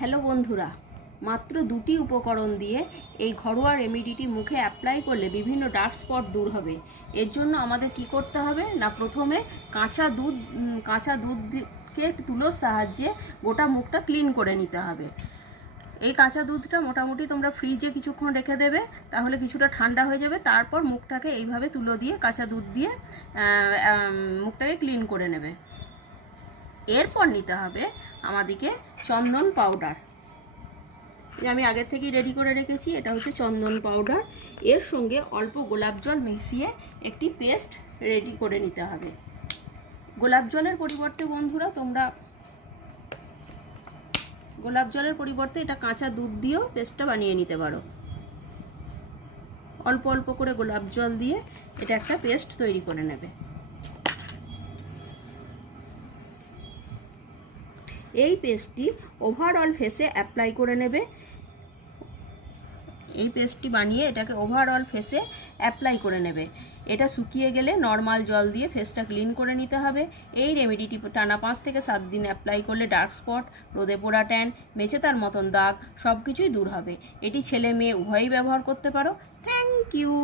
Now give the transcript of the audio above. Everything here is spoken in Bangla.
হ্যালো বন্ধুরা, মাত্র দুটি উপকরণ দিয়ে এই ঘরোয়া রেমেডিটি মুখে অ্যাপ্লাই করলে বিভিন্ন ডার্ক স্পট দূর হবে। এর জন্য আমাদের কি করতে হবে না, প্রথমে কাঁচা দুধকে তুলোর সাহায্যে গোটা মুখটা ক্লিন করে নিতে হবে। এই কাঁচা দুধটা মোটামুটি তোমরা ফ্রিজে কিছুক্ষণ রেখে দেবে, তাহলে কিছুটা ঠান্ডা হয়ে যাবে। তারপর মুখটাকে এইভাবে তুলো দিয়ে কাঁচা দুধ দিয়ে মুখটাকে ক্লিন করে নেবে। এরপর নিতে হবে আমাদেরকে চন্দন পাউডার। আমি আগের থেকেই রেডি করে রেখেছি, এটা হচ্ছে চন্দন পাউডার। এর সঙ্গে অল্প গোলাপ জল মিশিয়ে একটি পেস্ট রেডি করে নিতে হবে। গোলাপ জলের পরিবর্তে বন্ধুরা তোমরা এটা কাঁচা দুধ দিয়েও পেস্টটা বানিয়ে নিতে পারো। অল্প অল্প করে গোলাপ জল দিয়ে এটা একটা পেস্ট তৈরি করে নেবে। এই পেস্টটি ওভারঅল ফেসে অ্যাপ্লাই করে নেবে। এই পেস্টটি বানিয়ে এটাকে ওভারঅল ফেসে অ্যাপ্লাই করে নেবে। এটা শুকিয়ে গেলে নর্মাল জল দিয়ে ফেসটা ক্লিন করে নিতে হবে। এই রেমেডিটি টানা 5 থেকে 7 দিন অ্যাপ্লাই করলে ডার্ক স্পট, রোদে পোড়া ট্যান, মেচেতার মতন দাগ সব কিছুই দূর হবে। এটি ছেলে মেয়ে উভয়ই ব্যবহার করতে পারো। Thank you.